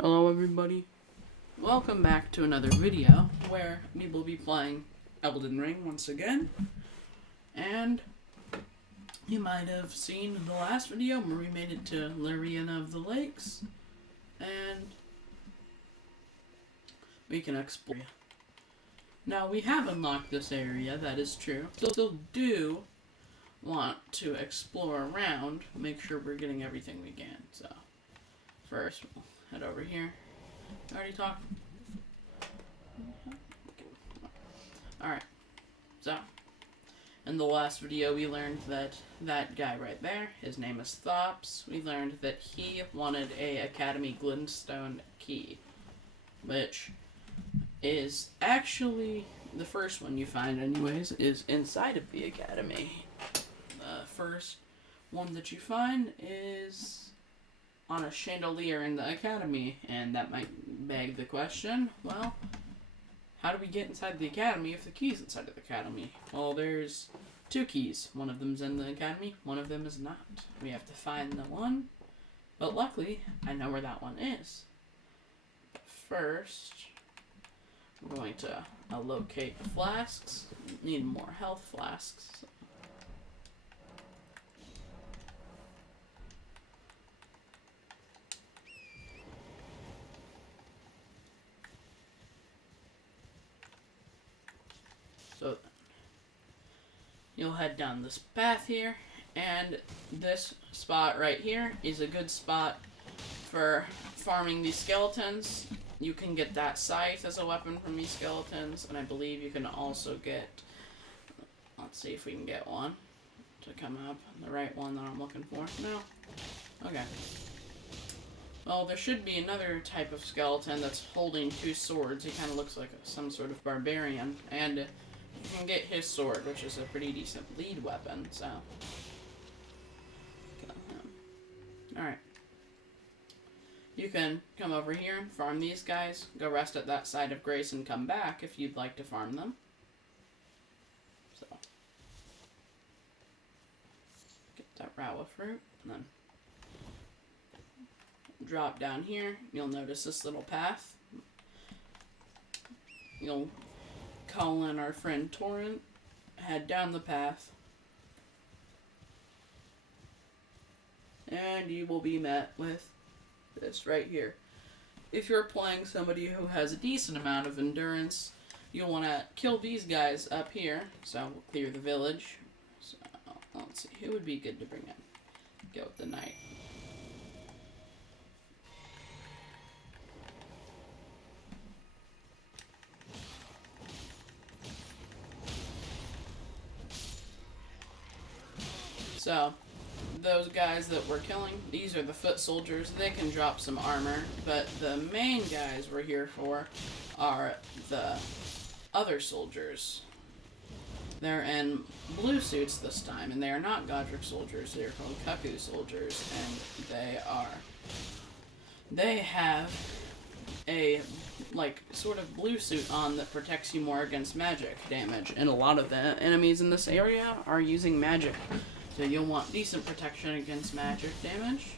Hello everybody, welcome back to another video where we will be playing Elden Ring once again. And you might have seen in the last video where we made it to Irina of the Lakes, and we can explore. Now we have unlocked this area, that is true. Still do want to explore around, make sure we're getting everything we can. So first we'll head over here. Already talked. Alright, so in the last video we learned that that guy right there, his name is Thops. We learned that he wanted a Academy Glintstone key, which is actually the first one you find anyways, is inside of the Academy. The first one that you find is on a chandelier in the Academy, and that might beg the question, well, how do we get inside the Academy if the key's inside of the Academy? Well, there's two keys. One of them's in the Academy, one of them is not. We have to find the one, but luckily, I know where that one is. First, we're going to locate the flasks. Need more health flasks. So you'll head down this path here, and this spot right here is a good spot for farming these skeletons. You can get that scythe as a weapon from these skeletons, and I believe you can also get, let's see if we can get one to come up, the right one that I'm looking for. No? Okay. Well, there should be another type of skeleton that's holding two swords. He kind of looks like some sort of barbarian, and you can get his sword, which is a pretty decent lead weapon, so kill him. Alright. You can come over here and farm these guys, go rest at that side of Grace and come back if you'd like to farm them. So get that Rawa fruit, and then drop down here. You'll notice this little path. You'll call in our friend Torrent, head down the path, and you will be met with this right here. If you're playing somebody who has a decent amount of endurance, you'll want to kill these guys up here. So we'll clear the village. So let's see, who would be good to bring in? Go with the knight. So, those guys that we're killing, these are the foot soldiers. They can drop some armor, but the main guys we're here for are the other soldiers. They're in blue suits this time, and they are not Godric soldiers. They're called Kaku soldiers, and they have a sort of blue suit on that protects you more against magic damage, and a lot of the enemies in this area are using magic. So you'll want decent protection against magic damage.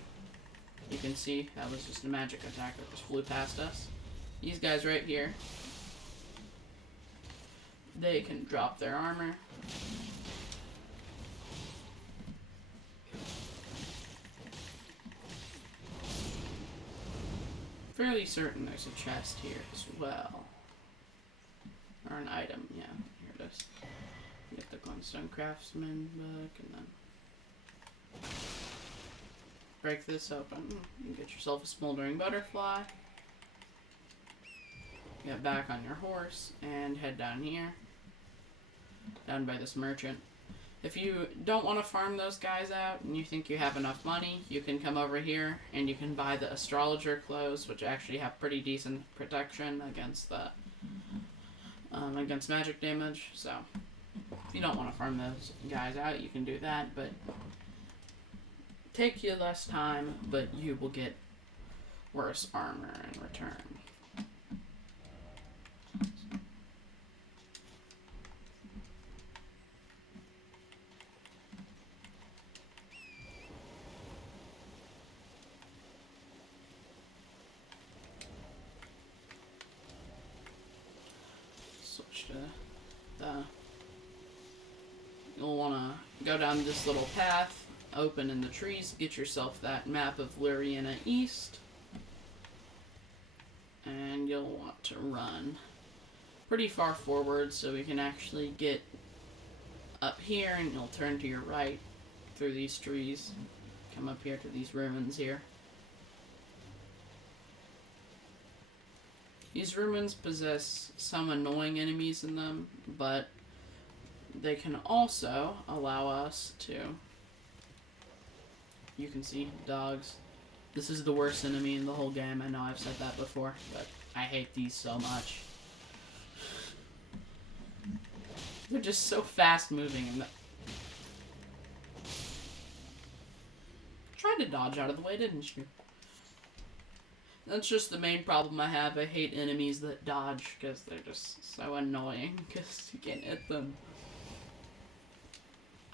You can see that was just a magic attack that just flew past us. These guys right here, they can drop their armor. Fairly certain there's a chest here as well. Or an item, yeah, here it is. Get the Glintstone Craftsman book, and then break this open. You get yourself a smoldering butterfly. Get back on your horse and head down here. Down by this merchant. If you don't want to farm those guys out and you think you have enough money, you can come over here and you can buy the astrologer clothes, which actually have pretty decent protection against the against magic damage. So if you don't want to farm those guys out, you can do that, but take you less time, but you will get worse armor in return. switch to the... You'll want to go down this little path, open in the trees, get yourself that map of Irina East. And you'll want to run pretty far forward so we can actually get up here, and you'll turn to your right through these trees. Come up here to these ruins here. These ruins possess some annoying enemies in them, but they can also allow us to... You can see dogs. This is the worst enemy in the whole game. I know I've said that before, but I hate these so much. They're just so fast moving. And tried to dodge out of the way, didn't you? That's just the main problem I have. I hate enemies that dodge because they're just so annoying because you can't hit them.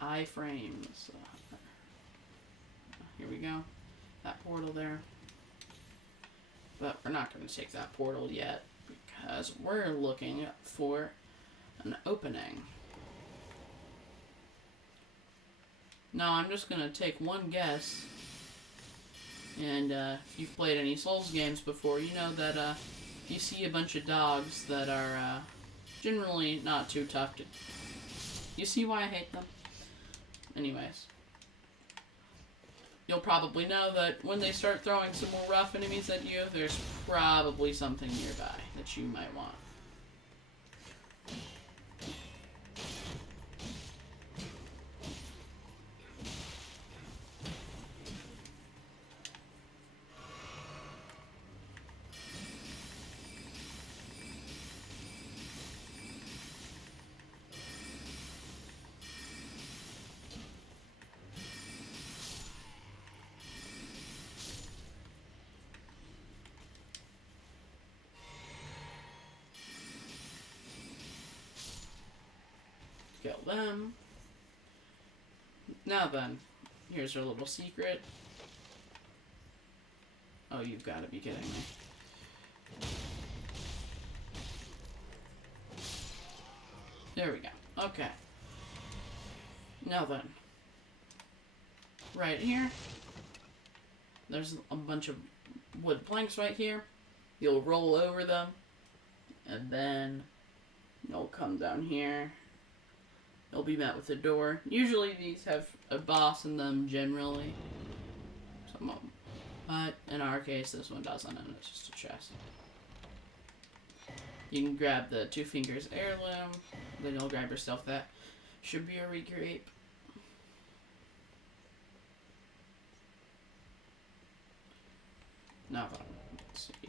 Iframes. Here we go. That portal there. But we're not going to take that portal yet because we're looking for an opening. Now I'm just going to take one guess. And if you've played any Souls games before, you know that if you see a bunch of dogs that are generally not too tough to... You see why I hate them? Anyways. You'll probably know that when they start throwing some more rough enemies at you, there's probably something nearby that you might want. Kill them. Now then, here's our little secret. Oh, you've got to be kidding me. There we go. Okay. Now then. Right here. There's a bunch of wood planks right here. You'll roll over them. And then you'll come down here. You'll be met with a door. Usually these have a boss in them, generally. Some of them. But in our case, this one doesn't, and it's just a chest. You can grab the 2 fingers heirloom. Then you'll grab yourself that Shibiri grape. Now, let's see.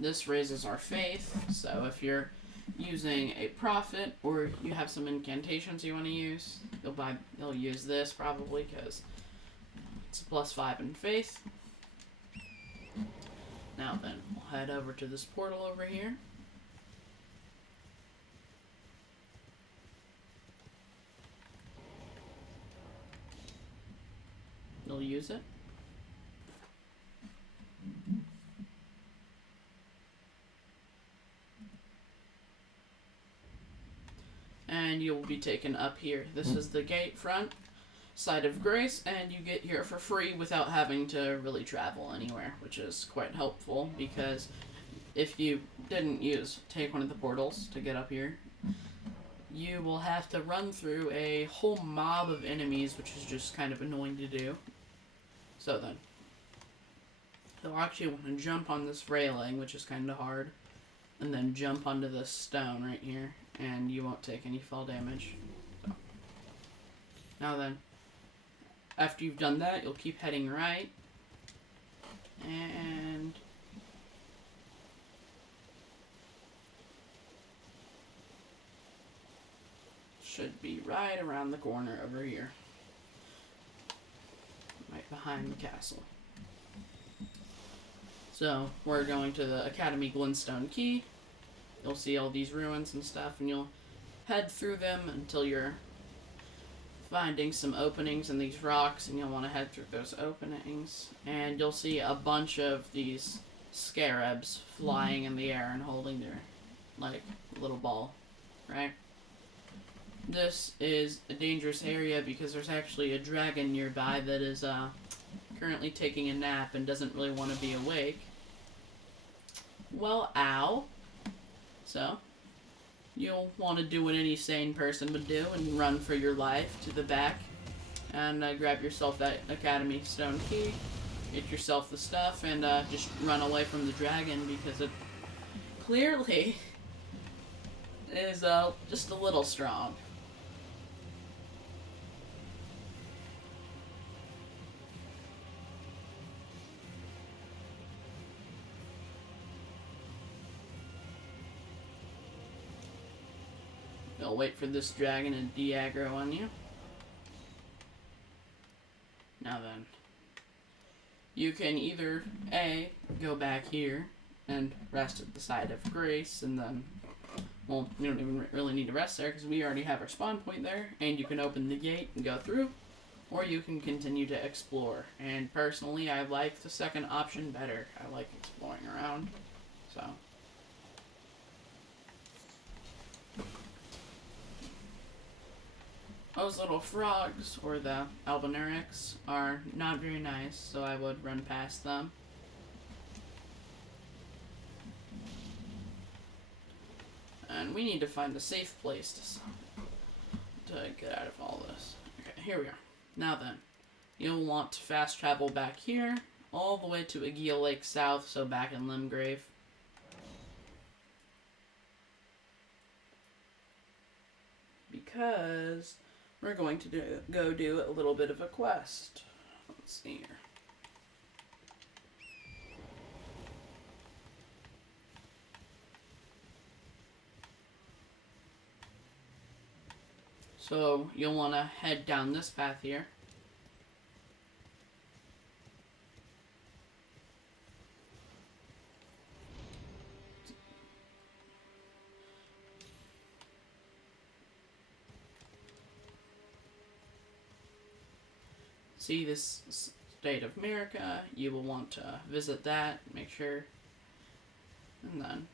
This raises our faith, so if you're using a prophet or you have some incantations you want to use, you'll use this probably because it's a +5 in faith. Now then, we'll head over to this portal over here. You'll use it. And you will be taken up here. This is the gate front side of Grace, and you get here for free without having to really travel anywhere, which is quite helpful because if you didn't take one of the portals to get up here, you will have to run through a whole mob of enemies, which is just kind of annoying to do. So then, you'll actually want to jump on this railing, which is kind of hard, and then jump onto this stone right here. And you won't take any fall damage. So. Now then, after you've done that, you'll keep heading right. And should be right around the corner over here. Right behind the castle. So, we're going to the Academy Glintstone Key. You'll see all these ruins and stuff, and you'll head through them until you're finding some openings in these rocks, and you'll want to head through those openings. And you'll see a bunch of these scarabs flying in the air and holding their, like, little ball, right? This is a dangerous area because there's actually a dragon nearby that is, currently taking a nap and doesn't really want to be awake. Well, ow. So, you'll want to do what any sane person would do and run for your life to the back and grab yourself that Academy Stone Key, get yourself the stuff, and just run away from the dragon because it clearly is just a little strong. I'll wait for this dragon to de-aggro on you. Now then, you can either A, go back here and rest at the side of Grace, and then, well, you don't even really need to rest there because we already have our spawn point there, and you can open the gate and go through, or you can continue to explore. And personally, I like the second option better. I like exploring around, so. Those little frogs, or the albinurics, are not very nice, so I would run past them. And we need to find a safe place to get out of all this. Okay, here we are. Now then, you'll want to fast travel back here, all the way to Aegea Lake South, so back in Limgrave. Because we're going to go do a little bit of a quest. Let's see here. So you'll want to head down this path here. See this State of America, you will want to visit that, make sure. And then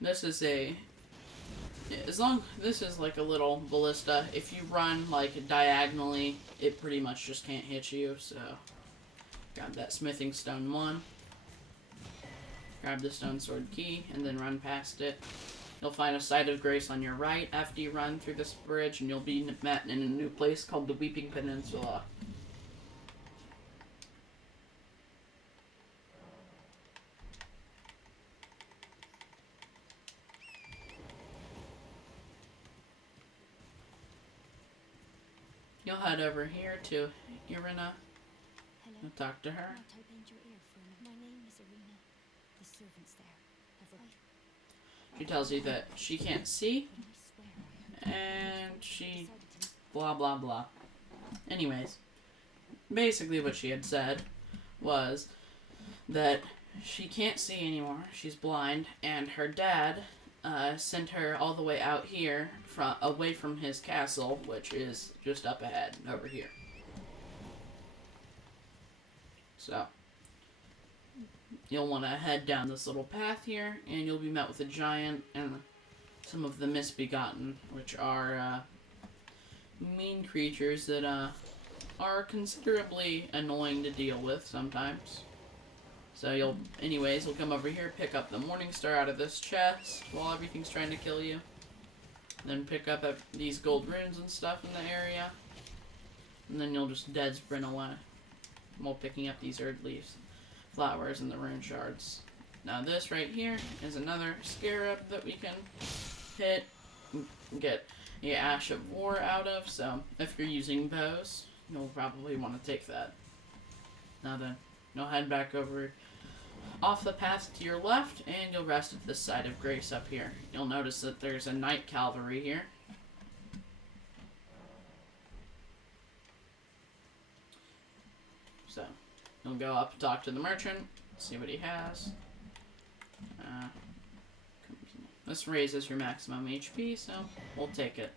this is this is like a little ballista. If you run like diagonally, it pretty much just can't hit you. So grab that smithing stone 1, grab the stone sword key, and then run past it. You'll find a site of grace on your right after you run through this bridge, and you'll be met in a new place called the Weeping Peninsula. You'll head over here to Irina. Hello. And talk to her. Might I bend your ear for a minute? My name is Irina. The servants there have She tells you that she can't see, and she blah blah blah. Anyways, basically what she had said was that she can't see anymore, she's blind, and her dad sent her all the way out here, away from his castle, which is just up ahead, over here. So, you'll want to head down this little path here, and you'll be met with a giant and some of the misbegotten, which are mean creatures that are considerably annoying to deal with sometimes. So you'll come over here, pick up the Morning Star out of this chest while everything's trying to kill you. Then pick up these gold runes and stuff in the area. And then you'll just dead sprint away while picking up these Erd leaves, flowers, and the rune shards. Now this right here is another scarab that we can hit and get the Ash of War out of, so if you're using bows, you'll probably want to take that. Now then, you'll head back over off the path to your left, and you'll rest at this side of Grace up here. You'll notice that there's a Knight Cavalry here. So, you'll go up and talk to the merchant, see what he has. This raises your maximum HP, so we'll take it.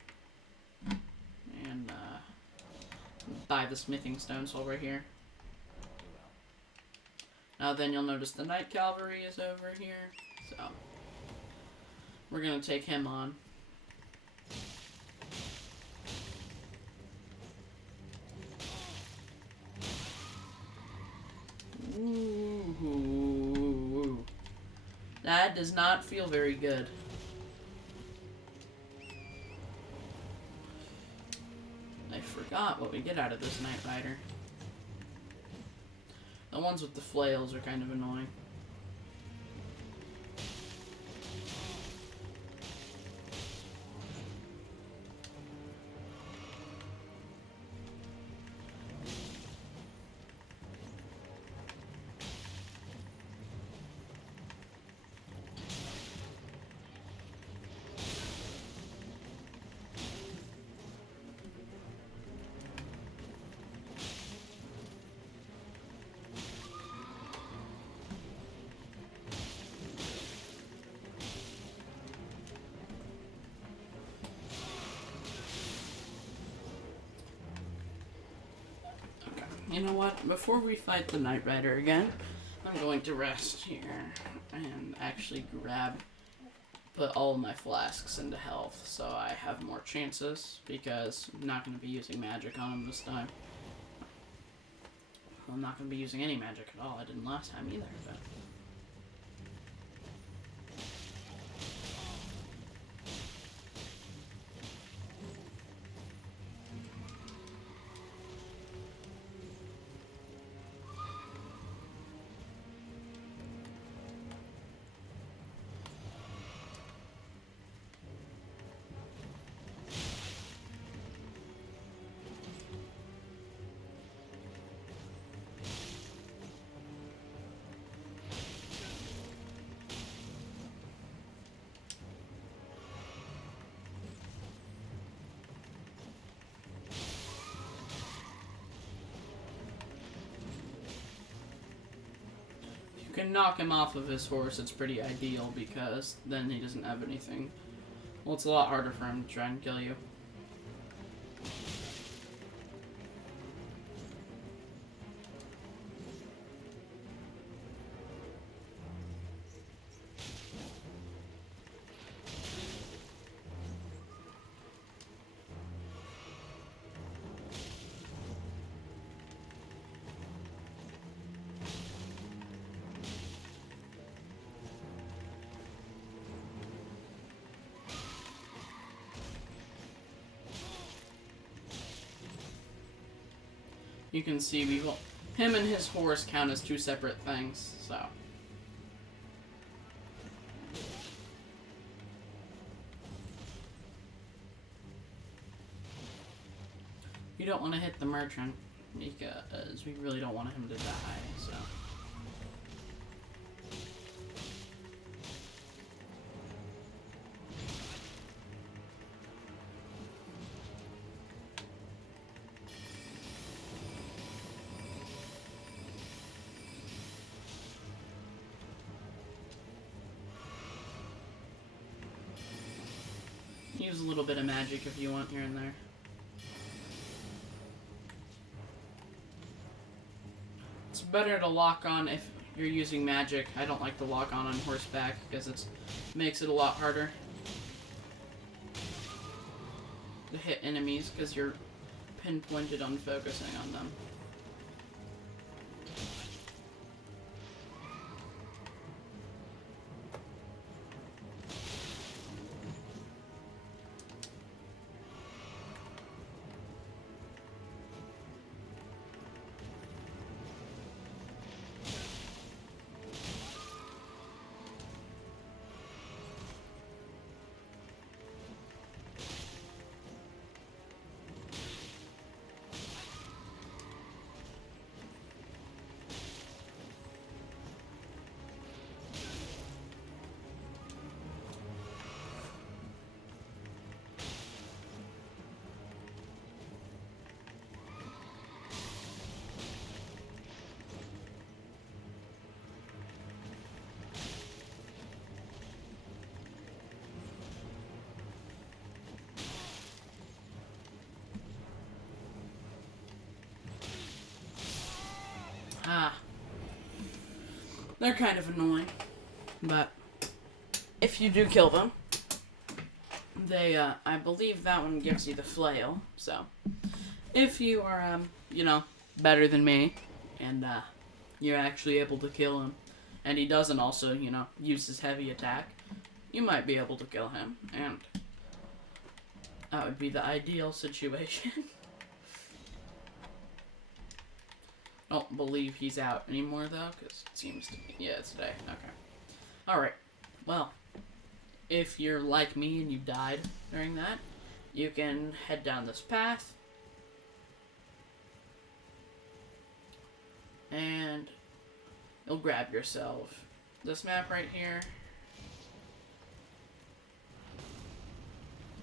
And buy the smithing stones while we're here. Now then you'll notice the Knight Cavalry is over here. So, we're going to take him on. Ooh. That does not feel very good. I forgot what we get out of this Knight Rider. The ones with the flails are kind of annoying. You know what? Before we fight the Knight Rider again, I'm going to rest here and actually put all of my flasks into health so I have more chances, because I'm not going to be using magic on him this time. Well, I'm not going to be using any magic at all. I didn't last time either, but... You can knock him off of his horse, it's pretty ideal, because then he doesn't have anything. Well, it's a lot harder for him to try and kill you. You can see him and his horse count as two separate things, so. You don't want to hit the merchant, because we really don't want him to die, so. Use a little bit of magic if you want here and there. It's better to lock on if you're using magic. I don't like to lock on horseback because it makes it a lot harder to hit enemies because you're pinpointed on focusing on them. Ah. They're kind of annoying, but if you do kill them, they, I believe that one gives you the flail, so if you are, better than me, and, you're actually able to kill him, and he doesn't also, use his heavy attack, you might be able to kill him, and that would be the ideal situation. I don't believe he's out anymore, though, because it seems to be, yeah, it's today, okay. Alright, well, if you're like me and you died during that, you can head down this path, and you'll grab yourself this map right here,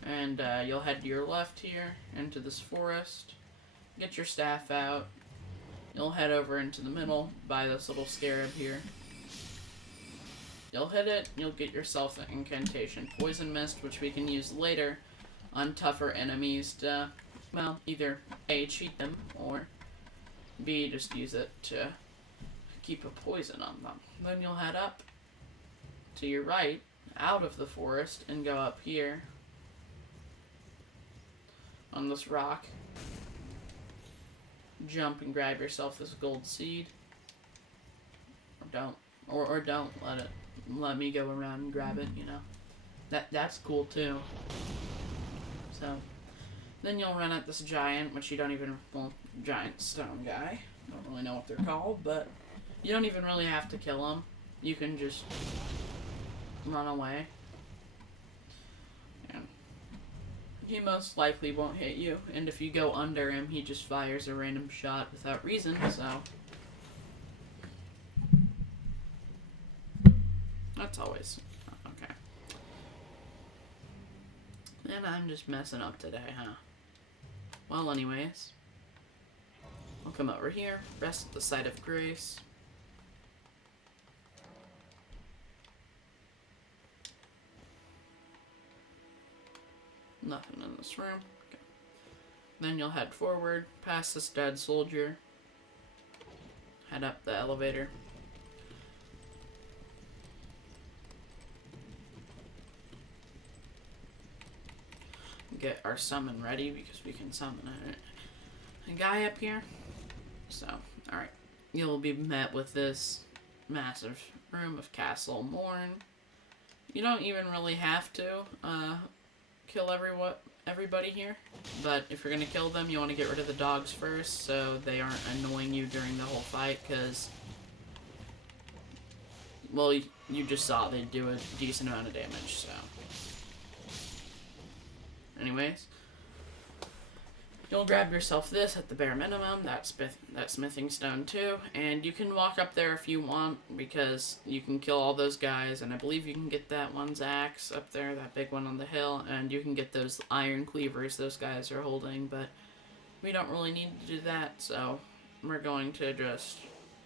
and you'll head to your left here into this forest, get your staff out, you'll head over into the middle by this little scarab here. You'll hit it, you'll get yourself an incantation Poison Mist, which we can use later on tougher enemies to, well, either A, cheat them, or B, just use it to keep a poison on them. Then you'll head up to your right, out of the forest, and go up here on this rock. Jump and grab yourself this gold seed. Or don't. Or don't let me go around and grab it, That's cool too. So then you'll run at this giant, which you don't even, giant stone guy. Don't really know what they're called, but you don't even really have to kill him. You can just run away. And he most likely won't hit you, and if you go under him, he just fires a random shot without reason, so that's always okay. And I'm just messing up today, huh? Well, anyways, I'll come over here, rest at the site of grace. Nothing in this room. Okay. Then you'll head forward, past this dead soldier, head up the elevator. Get our summon ready because we can summon a guy up here. So, alright. You'll be met with this massive room of Castle Morn. You don't even really have to kill everybody here, but if you're gonna kill them, you want to get rid of the dogs first so they aren't annoying you during the whole fight, because, well, you just saw they do a decent amount of damage, so. Anyways, you'll grab yourself this at the bare minimum, that smithing stone too, and you can walk up there if you want, because you can kill all those guys, and I believe you can get that one's axe up there, that big one on the hill, and you can get those iron cleavers those guys are holding, but we don't really need to do that, so we're going to just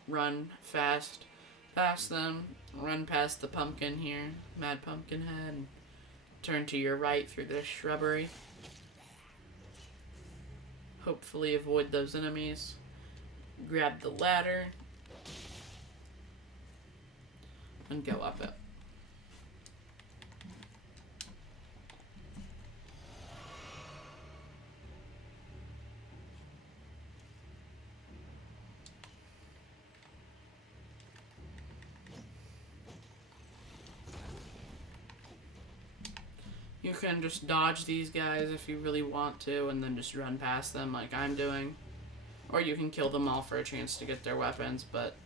run fast past them, run past the pumpkin here, Mad Pumpkinhead, and turn to your right through this shrubbery. Hopefully avoid those enemies. Grab the ladder. And go up it. You can just dodge these guys if you really want to, and then just run past them like I'm doing. Or you can kill them all for a chance to get their weapons, but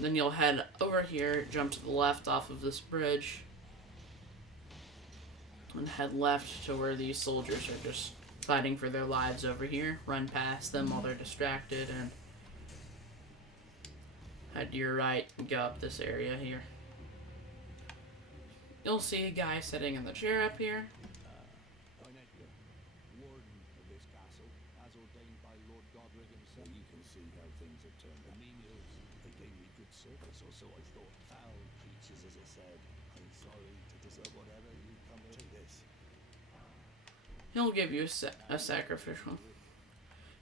then you'll head over here, jump to the left off of this bridge, and head left to where these soldiers are just fighting for their lives over here. Run past them while they're distracted, and head to your right and go up this area here. You'll see a guy sitting in the chair up here. Warden of this castle, as ordained by Lord Godric himself. You can see how things have turned out. The menials, they gave me good service, or so I thought. Foul creatures, as it said. I'm sorry to deserve whatever you come to take this. He'll give you a sacrificial.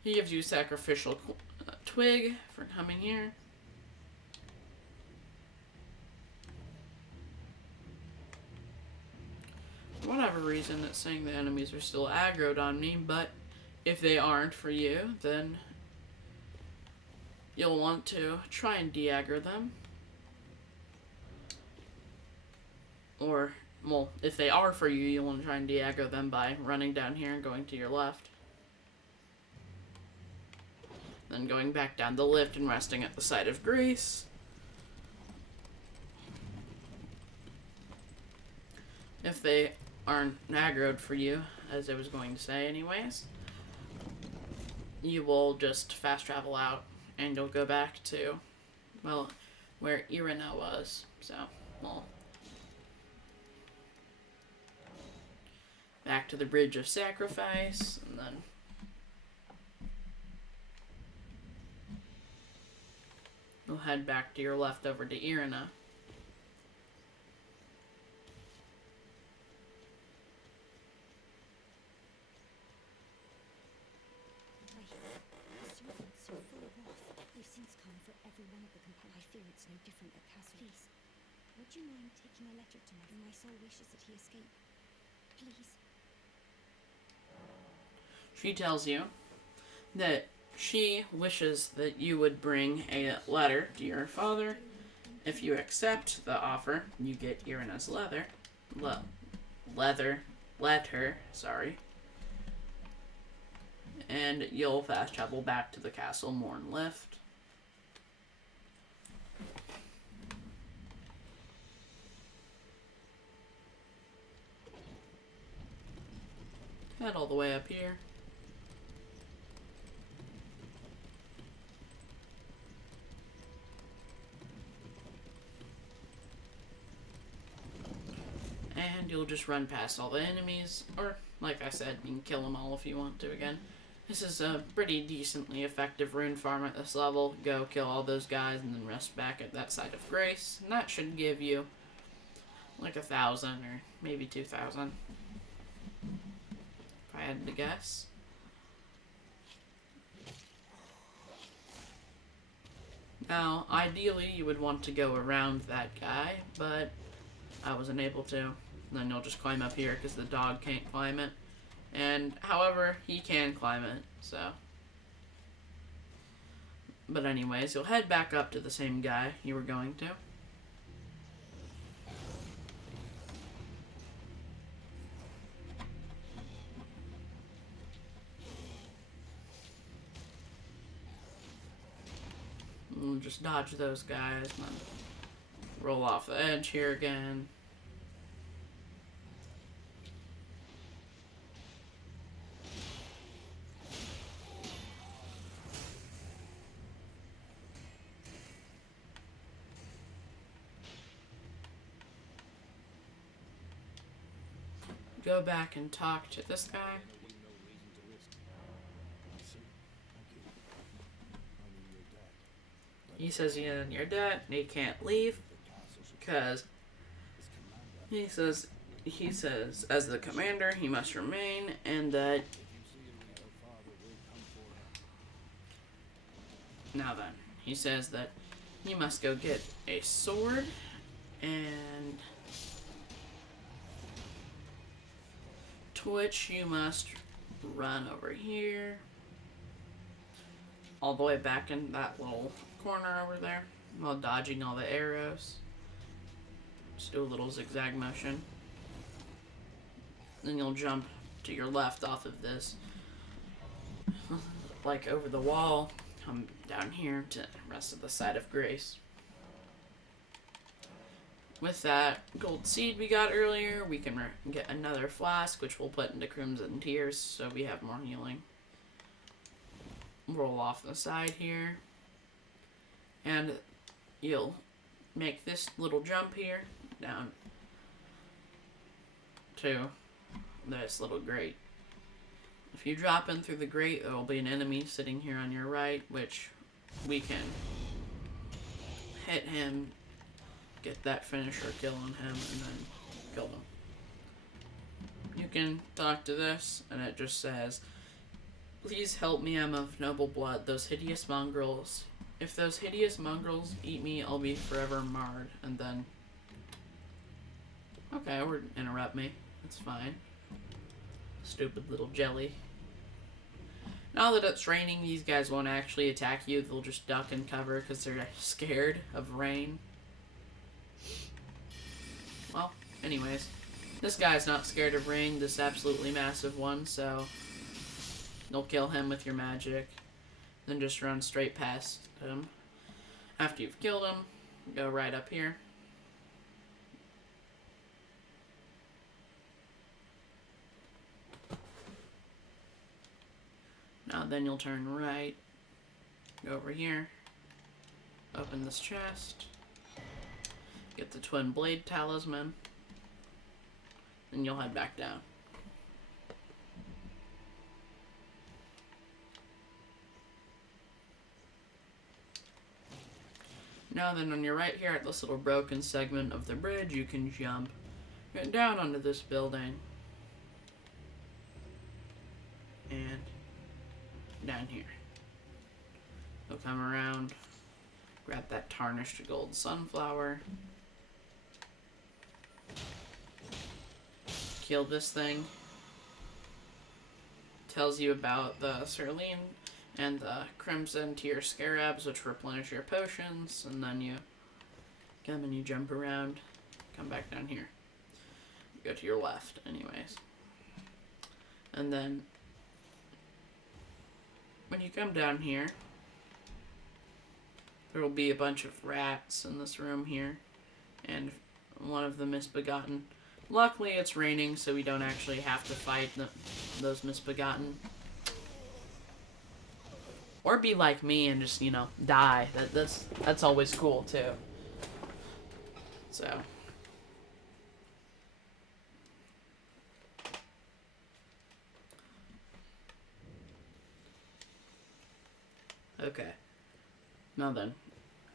He gives you sacrificial twig for coming here. For whatever reason, it's saying the enemies are still aggroed on me, but if they aren't for you, then you'll want to try and de-aggro them. Or, well, if they are for you, you'll want to try and de-aggro them by running down here and going to your left. Then going back down the lift and resting at the site of grace. If they aren't aggroed for you, as I was going to say anyways, you will just fast travel out and you'll go back to, well, where Irina was. So, well, back to the Bridge of Sacrifice, and then you'll head back to your left over to Irina. The servants are full of wrath. They've since come for every one of the companions. I fear it's no different at Castle. Please, would you mind taking a letter to my soul wishes that he escape? Please. She tells you that she wishes that you would bring a letter to your father. If you accept the offer, you get Irina's letter, sorry. And you'll fast travel back to the Castle Morn Lift. Head all the way up here. And you'll just run past all the enemies, or like I said, you can kill them all if you want to again. This is a pretty decently effective rune farm at this level. Go kill all those guys and then rest back at that site of grace. And that should give you like 1,000 or maybe 2,000. If I had to guess. Now, ideally you would want to go around that guy, but I wasn't able to. Then you'll just climb up here because the dog can't climb it. And, however, he can climb it, so. But anyways, you'll head back up to the same guy you were going to. We'll just dodge those guys and then roll off the edge here again. Go back and talk to this guy. He says you're in your debt and he can't leave because he says as the commander he must remain, and that now then he says that he must go get a sword, and to which you must run over here all the way back in that little corner over there while dodging all the arrows. Just do a little zigzag motion. Then you'll jump to your left off of this, like over the wall, come down here to the rest of the side of grace. With that gold seed we got earlier, we can get another flask, which we'll put into Crimson Tears, so we have more healing. Roll off the side here. And you'll make this little jump here, down to this little grate. If you drop in through the grate, there will be an enemy sitting here on your right, which we can hit him, get that finisher kill on him, and then kill them. You can talk to this, and it just says, Please help me, I'm of noble blood. Those hideous mongrels. If those hideous mongrels eat me, I'll be forever marred. And then... Okay, or interrupt me. It's fine. Stupid little jelly. Now that it's raining, these guys won't actually attack you. They'll just duck and cover because they're scared of rain. Well, anyways. This guy's not scared of rain, this absolutely massive one, so... You'll kill him with your magic. Then just run straight past him. After you've killed him, go right up here. Now then you'll turn right, go over here, open this chest, get the twin blade talisman, and you'll head back down. Now then, on your right here at this little broken segment of the bridge, you can jump down onto this building. And down here. You'll come around, grab that tarnished gold sunflower, kill this thing. Tells you about the Cerulean and the Crimson Tier Scarabs, which replenish your potions, and then you come and you jump around, come back down here. Go to your left, anyways. And then, when you come down here, there will be a bunch of rats in this room here, and one of the Misbegotten. Luckily, it's raining, so we don't actually have to fight those Misbegotten. Or be like me and just, you know, die. That's always cool, too. So. Okay. Now then.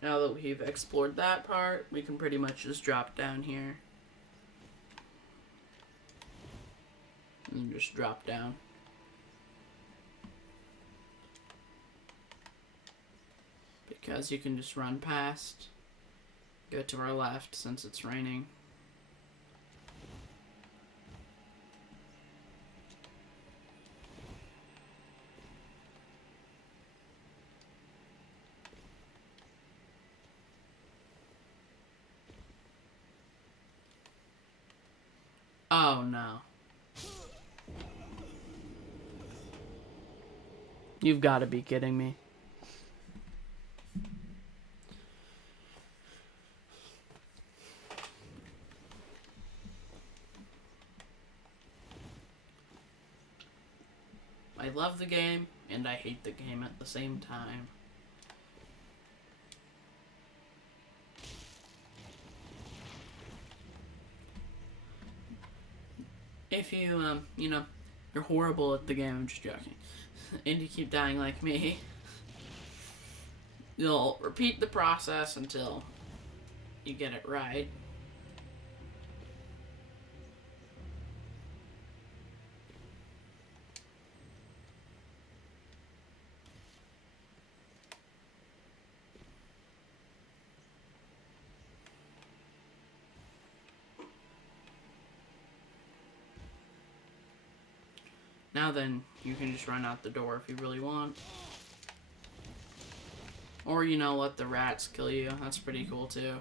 Now that we've explored that part, we can pretty much just drop down here. And just drop down. Because you can just run past, go to our left since it's raining. Oh no. You've got to be kidding me. I love the game, and I hate the game at the same time. If you, you know, you're horrible at the game, I'm just joking, and you keep dying like me, you'll repeat the process until you get it right. Now then, you can just run out the door if you really want. Or, you know, let the rats kill you. That's pretty cool, too.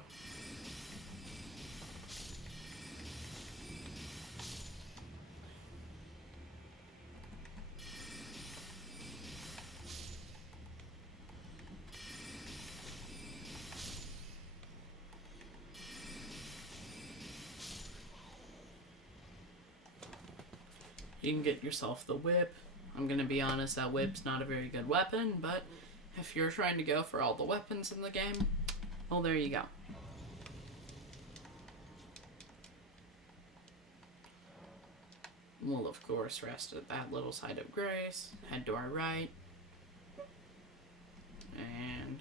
You can get yourself the whip. I'm gonna be honest, that whip's not a very good weapon, but if you're trying to go for all the weapons in the game, well, there you go. We'll, of course, rest at that little site of grace, head to our right, and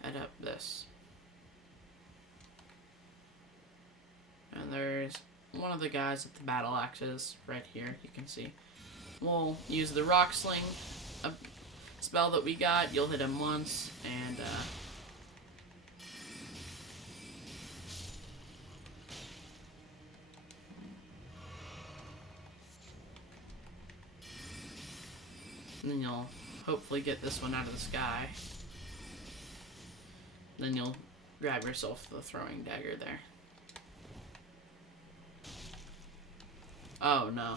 head up this. And there's one of the guys at the battle axes right here, you can see. we'll use the rock sling spell that we got. You'll hit him once, and then you'll hopefully get this one out of the sky. Then you'll grab yourself the throwing dagger there. Oh no.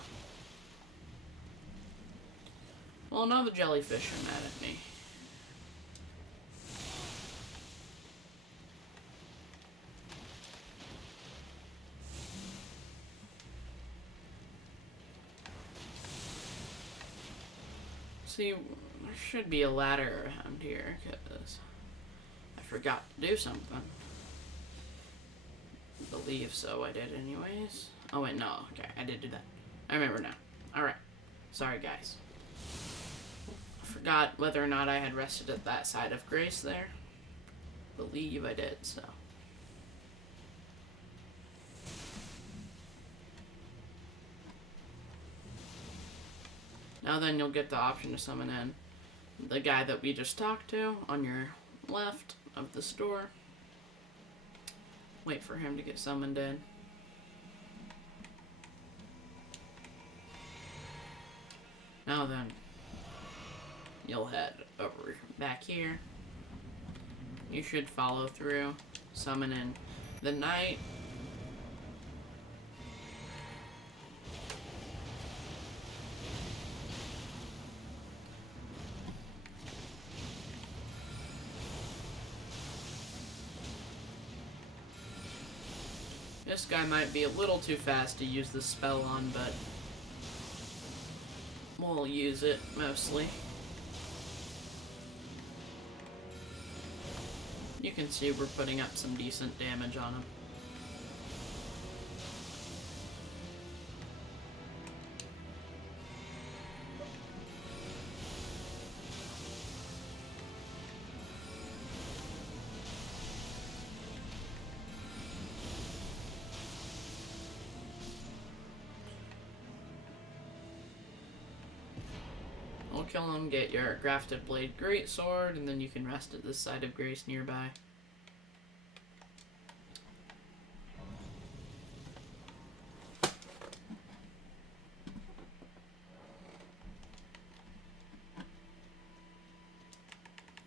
Well, now the jellyfish are mad at me. See, there should be a ladder around here, because I forgot to do something. I believe so, I did anyways. Oh wait, no, okay, I did do that. I remember now. Alright. Sorry, guys. I forgot whether or not I had rested at that side of grace there. I believe I did, so. Now then you'll get the option to summon in the guy that we just talked to on your left of the store. Wait for him to get summoned in. Now then, you'll head over back here. You should follow through, summon in the knight. This guy might be a little too fast to use the spell on, but we'll use it mostly. You can see we're putting up some decent damage on him. We'll kill him, get your grafted blade greatsword, and then you can rest at this side of grace nearby.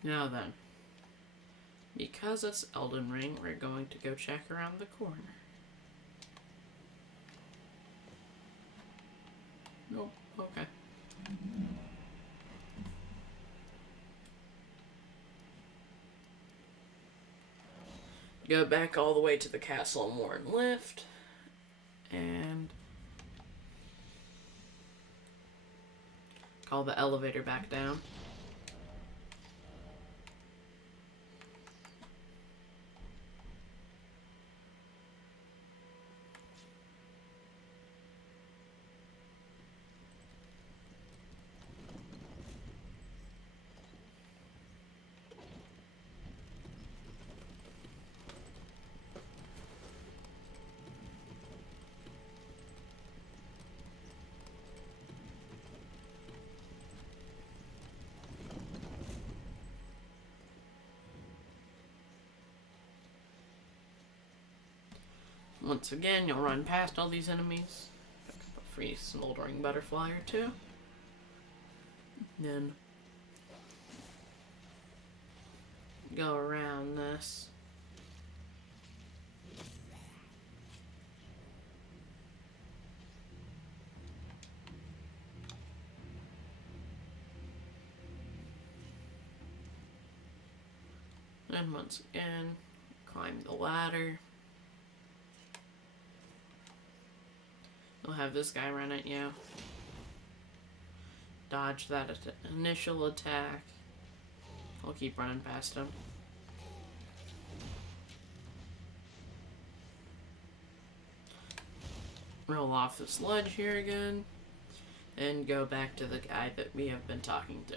Now then, because it's Elden Ring, we're going to go check around the corner. Nope, okay. Go back all the way to the Castle and Warren lift, and call the elevator back down. Once again, you'll run past all these enemies. Pick up a free smoldering butterfly or two. Then go around this. Then once again, climb the ladder. You'll have this guy run at you. Dodge that initial attack. I'll keep running past him. Roll off this ledge here again. And go back to the guy that we have been talking to.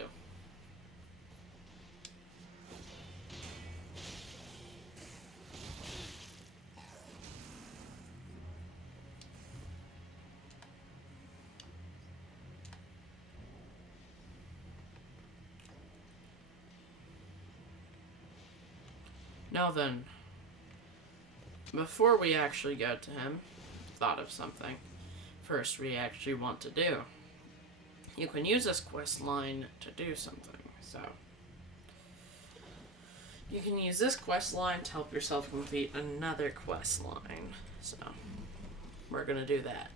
Now then, before we actually go to him, thought of something. First, we actually want to do. You can use this quest line to do something. So, you can use this quest line to help yourself complete another quest line. So, we're gonna do that.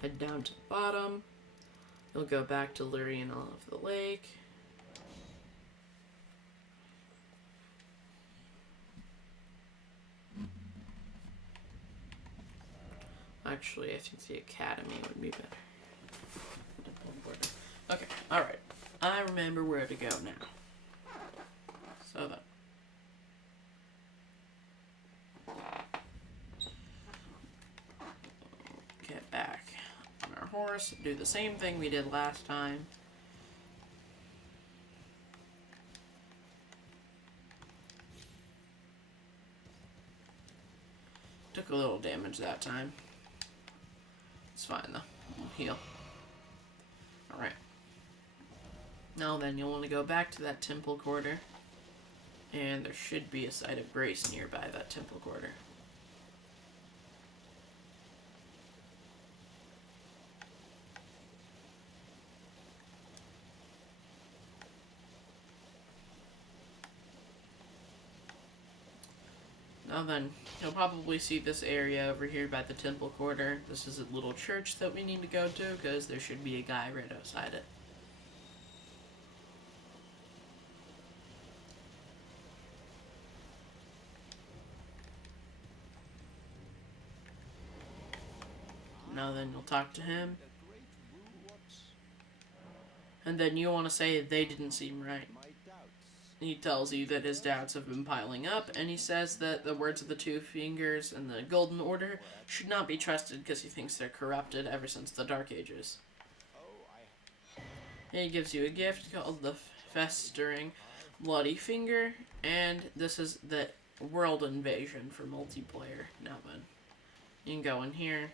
Head down to the bottom. You'll go back to Irina of the Lake. Actually, I think the academy would be better. Okay, alright. I remember where to go now. So then. Get back on our horse. Do the same thing we did last time. Took a little damage that time. It's fine though. We'll heal. Alright. Now then, you'll want to go back to that temple quarter. And there should be a site of grace nearby that temple quarter. Now then, you'll probably see this area over here by the temple quarter. This is a little church that we need to go to, because there should be a guy right outside it. Now then, you'll talk to him. And then you want to say they didn't seem right. He tells you that his doubts have been piling up, and he says that the words of the Two Fingers and the Golden Order should not be trusted because he thinks they're corrupted ever since the Dark Ages. And he gives you a gift called the Festering Bloody Finger, and this is the World Invasion for multiplayer. Now then, you can go in here.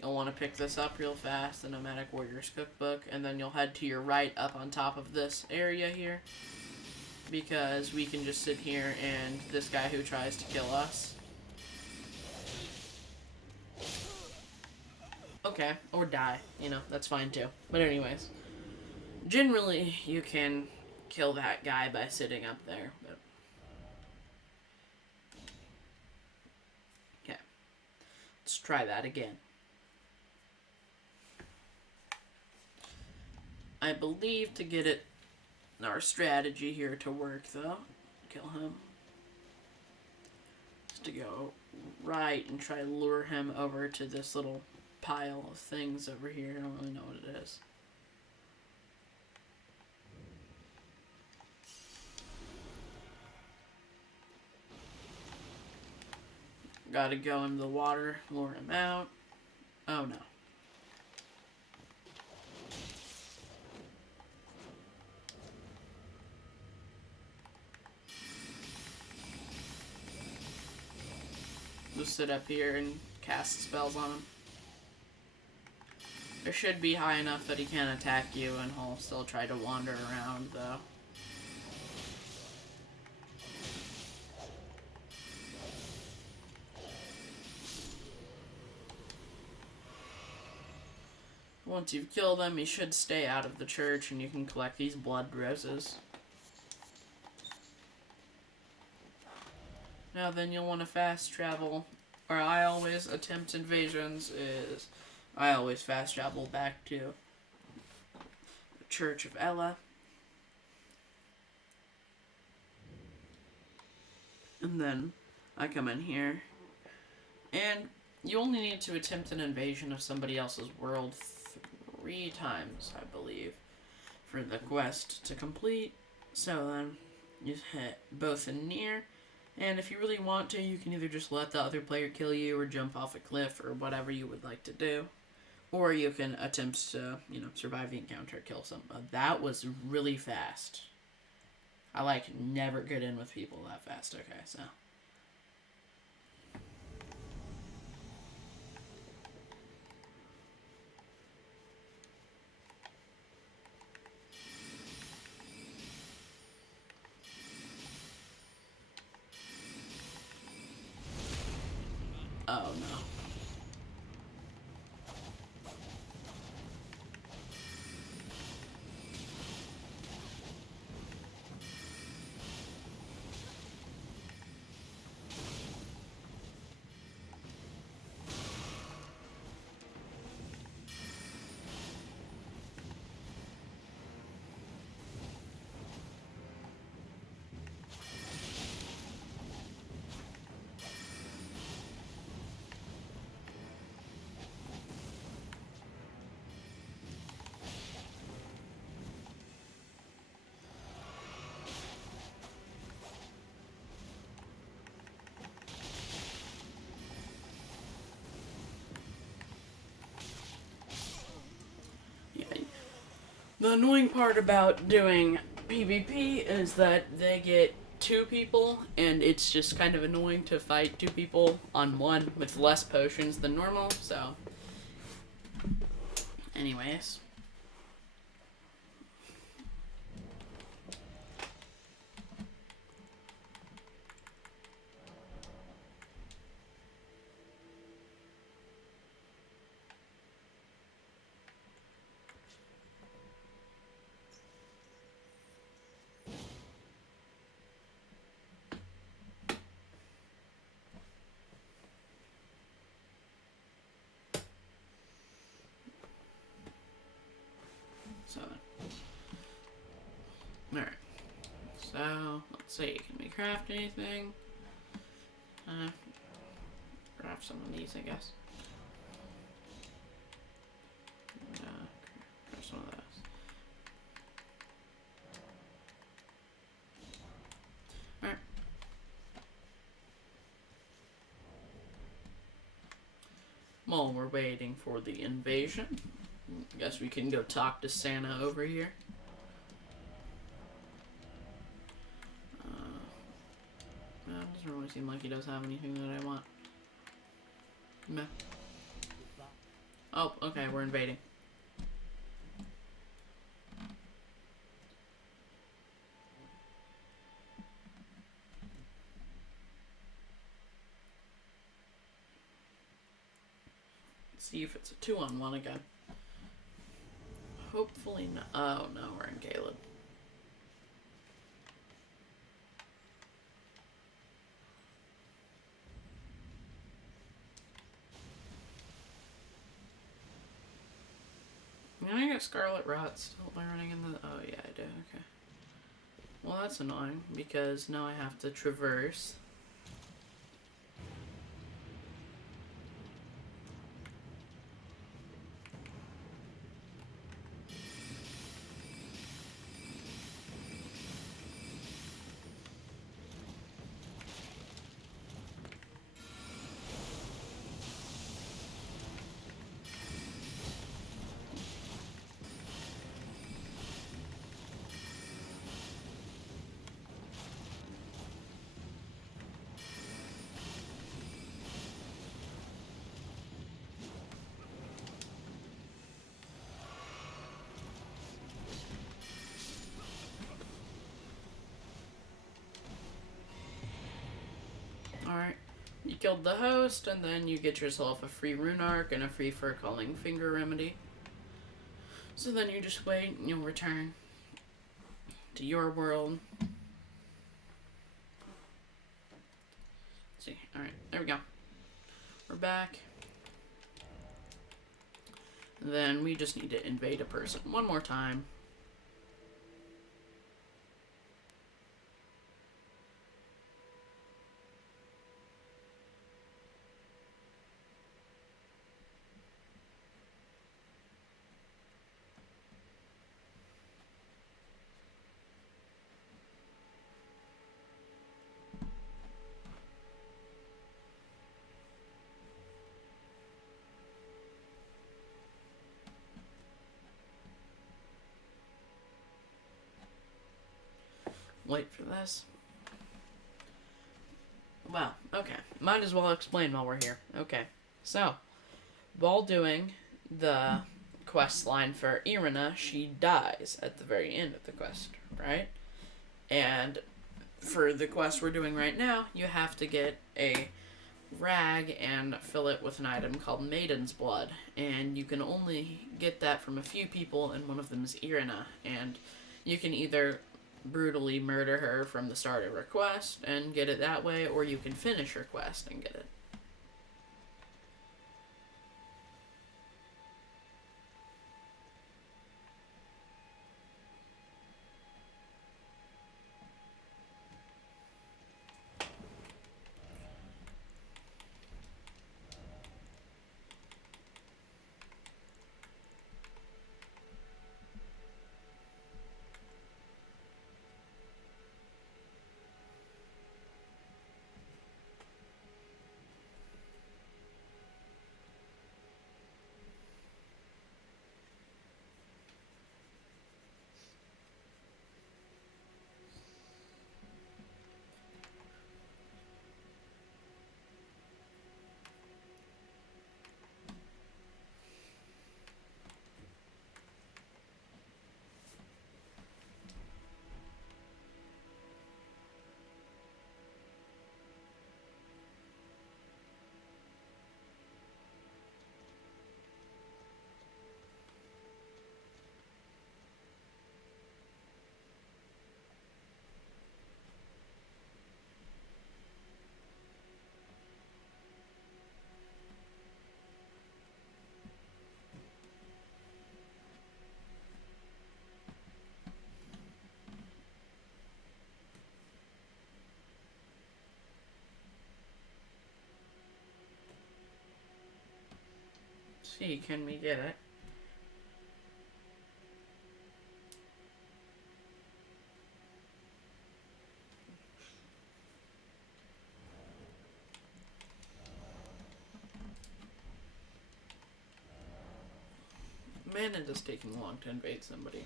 You'll want to pick this up real fast, the Nomadic Warriors Cookbook, and then you'll head to your right up on top of this area here. Because we can just sit here and this guy who tries to kill us. Okay, or die, you know, that's fine too. But anyways, generally you can kill that guy by sitting up there. But okay, let's try that again. I believe to get it our strategy here to work, though, kill him, is to go right and try to lure him over to this little pile of things over here. I don't really know what it is. Gotta go into the water, lure him out. Oh no. Just sit up here and cast spells on him. It should be high enough that he can't attack you, and he'll still try to wander around, though. Once you've killed him, he should stay out of the church, and you can collect these blood roses. Now then, you'll want to fast travel, or I always attempt invasions, is I always fast travel back to the Church of Ella. And then I come in here, and you only need to attempt an invasion of somebody else's world 3 times, I believe, for the quest to complete. So then, you hit both in near. And if you really want to, you can either just let the other player kill you or jump off a cliff or whatever you would like to do. Or you can attempt to, survive the encounter, kill someone. That was really fast. I, never get in with people that fast. Okay, so. Oh no. The annoying part about doing PvP is that they get two people, and it's just kind of annoying to fight two people on one with less potions than normal, so. Anyways. So, alright. So, let's see. Can we craft anything? Craft some of these, I guess. Craft some of those. Alright. While we're waiting for the invasion, I guess we can go talk to Santa over here. Doesn't really seem like he does have anything that I want. Meh. Oh, okay, we're invading. Let's see if it's a 2-on-1 again. Hopefully not. Oh no, we're in Galen. I got Scarlet Rot still running in the... Oh, yeah, I do. Okay. Well, that's annoying, because now I have to traverse. Alright. You killed the host, and then you get yourself a free rune arc and a free fur calling finger remedy. So then you just wait and you'll return to your world. Let's see. Alright, there we go. We're back. And then we just need to invade a person one more time. Wait for this. Well, okay. Might as well explain while we're here. Okay. So, while doing the quest line for Irina, she dies at the very end of the quest, right? And for the quest we're doing right now, you have to get a rag and fill it with an item called Maiden's Blood, and you can only get that from a few people, and one of them is Irina, and you can either brutally murder her from the start of her quest and get it that way, or you can finish her quest and get it. See, can we get it? Man, it is taking long to invade somebody.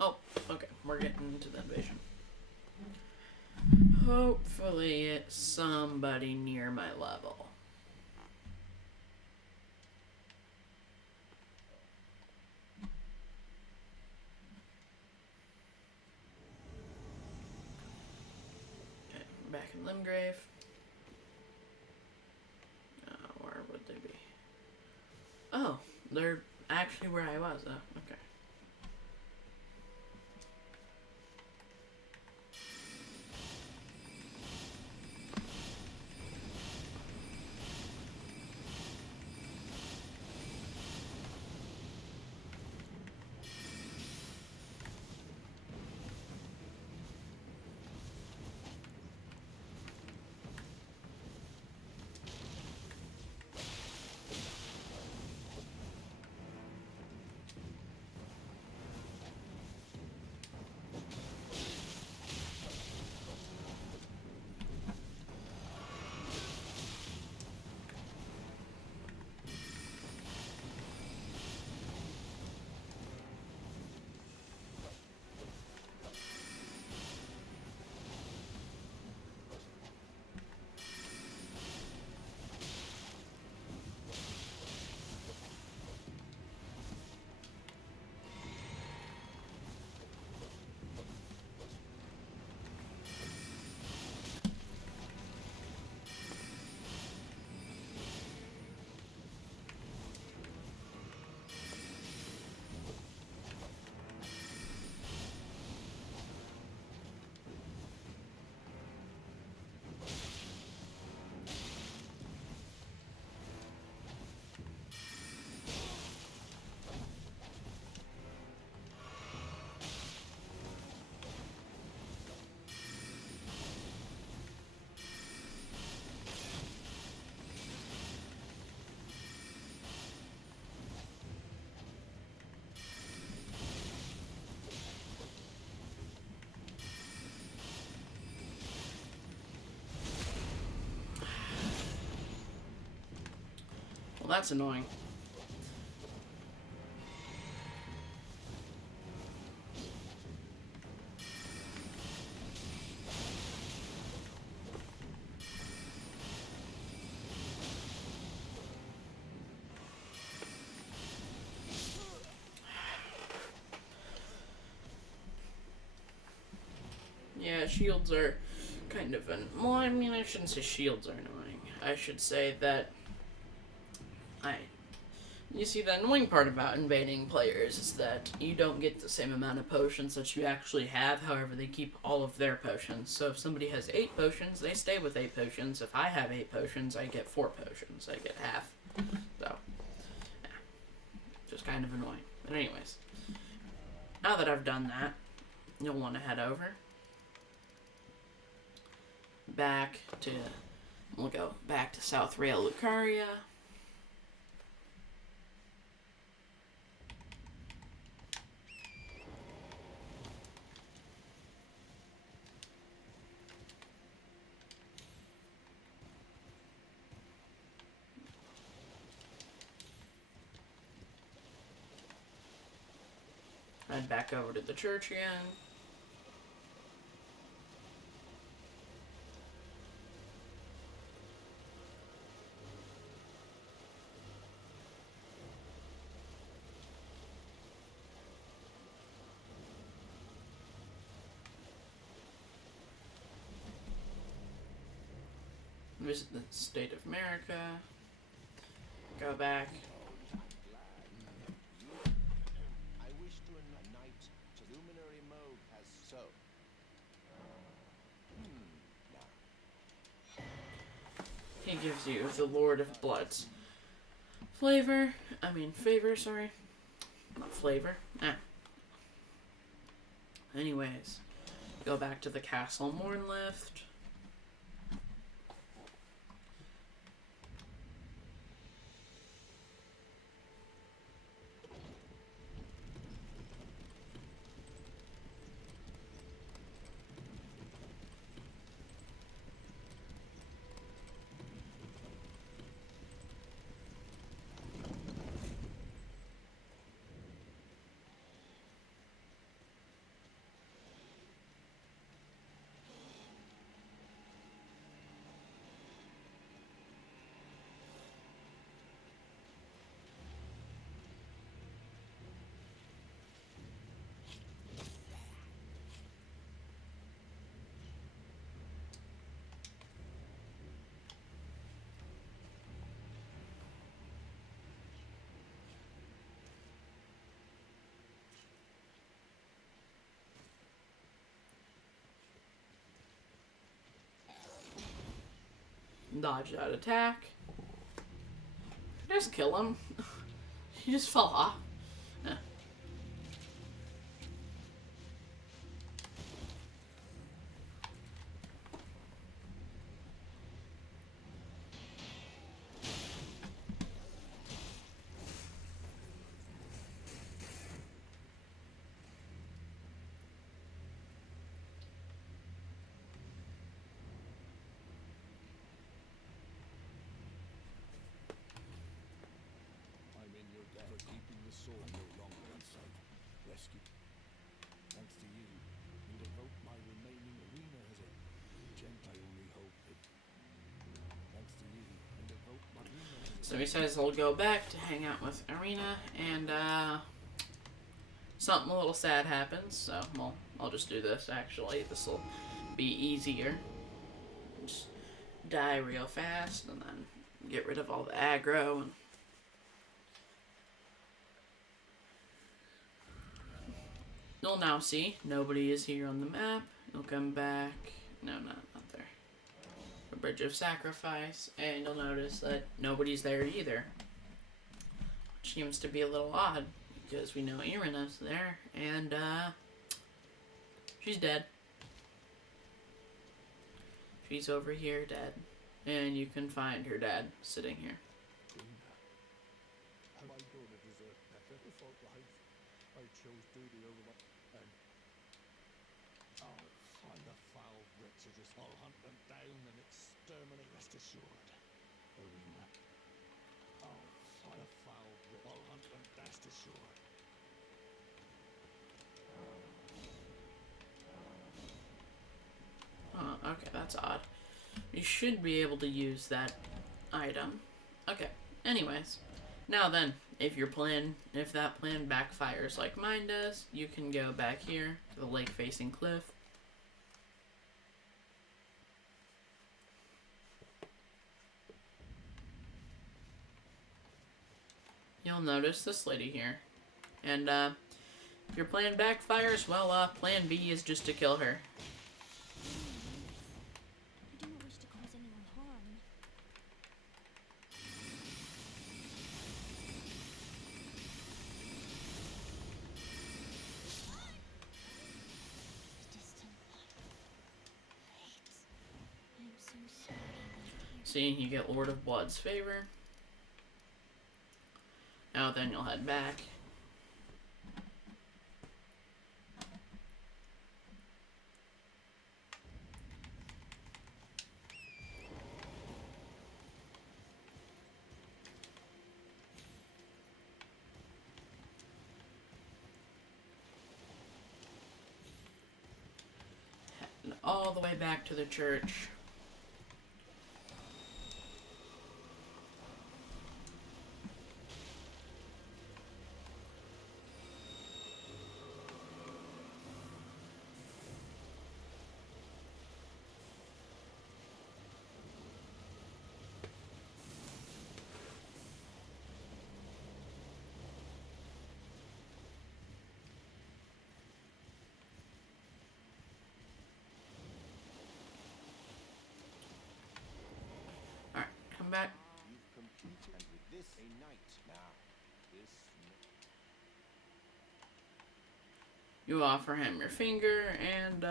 Oh, okay, we're getting into the invasion. Hopefully it's somebody near my level. Okay, back in Limgrave. Where would they be? Oh, they're actually where I was. Oh, okay. Well, that's annoying. Yeah, shields are kind of well, I mean, I shouldn't say shields are annoying. I should say that you see, the annoying part about invading players is that you don't get the same amount of potions that you actually have. However, they keep all of their potions. So if somebody has 8 potions, they stay with 8 potions. If I have 8 potions, I get 4 potions. I get half. So, yeah. Just kind of annoying. But anyways, now that I've done that, you'll want to head over. We'll go back to South Rail Lucaria. Head back over to the church again. Visit the state of America. Go back. I wish to unite to luminary mode as so. He gives you the Lord of Bloods. Favor, sorry. Not flavor. Anyways, go back to the Castle Mornlift. Dodge that attack. Just kill him. He just fell off. I'm in your debt for keeping the sword no longer in sight. Rescue. Thanks to you, you devote my remaining Irina as a gent. I only hope it. Thanks to you, I devote my Irina as a So he says he'll go back to hang out with Irina, and something a little sad happens. So, well, I'll just do this. Actually, this will be easier. Just die real fast, and then get rid of all the aggro. And you'll now see nobody is here on the map. You'll come back. No, not there. The Bridge of Sacrifice, and you'll notice that nobody's there either. Which seems to be a little odd, because we know Irina's there, and she's dead. She's over here dead. And you can find her dad sitting here. Irina. Am I going to deserve better for life? I chose duty over my... And... I'll find the foul wretches. I'll hunt them down and exterminate. Rest assured, Irina. I'll find the foul wretches. I'll hunt them. Rest assured. Oh, okay, that's odd. You should be able to use that item. Okay, anyways. Now then, if that plan backfires like mine does, you can go back here to the lake facing cliff. you'll notice this lady here. And, if your plan backfires, well, plan B is just to kill her. I do not wish to cause anyone harm. The distant one. Thanks. I'm so sorry, my dear. See, you get Lord of Blood's favor. Now then you'll head back. Heading all the way back to the church. Alright, come back. You've completed, and with this a night. Now, this You offer him your finger, and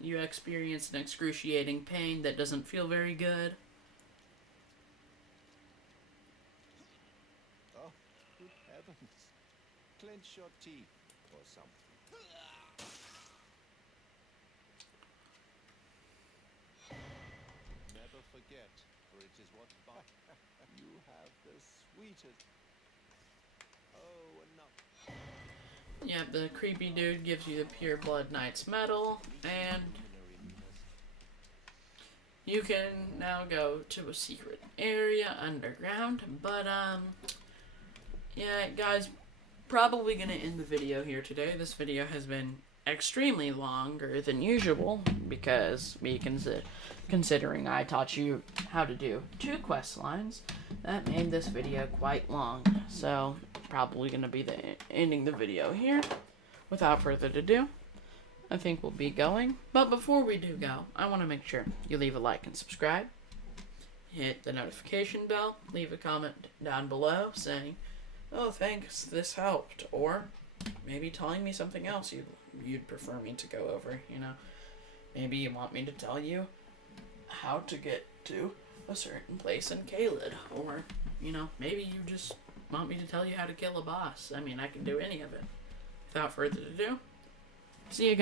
you experience an excruciating pain that doesn't feel very good. Oh, good heavens! Clench your teeth or something. Never forget, for it is what you have the sweetest. Oh, enough. Yeah, the creepy dude gives you the Pure Blood Knight's medal, and you can now go to a secret area underground. But, yeah, guys, probably gonna end the video here today. This video has been extremely longer than usual, because considering I taught you how to do 2 quest lines, that made this video quite long. So, probably gonna be ending the video here. Without further ado, I think we'll be going. But before we do go, I want to make sure you leave a like and subscribe. Hit the notification bell. Leave a comment down below saying, "Oh, thanks, this helped," or maybe telling me something else you'd prefer me to go over. You know, maybe you want me to tell you how to get to a certain place in Caelid, or you know, maybe you just want me to tell you how to kill a boss. I mean, I can do any of it. Without further ado, see you guys.